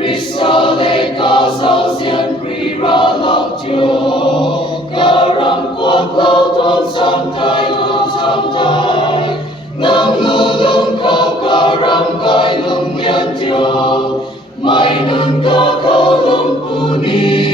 Krista lê ca giao diên pri ra lạc chiều ca ram quốc lâu thôn sam thai nang lu lung khao ca ram gai lung yan chiều mai nun ca khao lung pu ni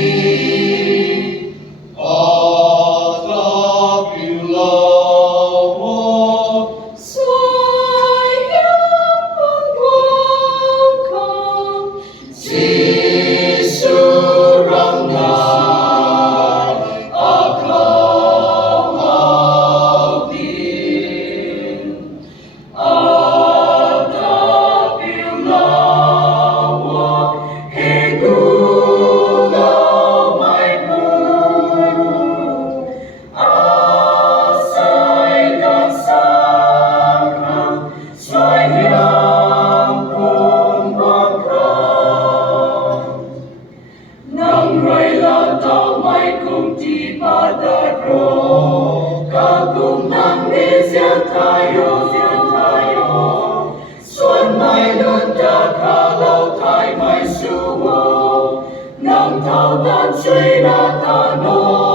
Nang thao tan suy na ta no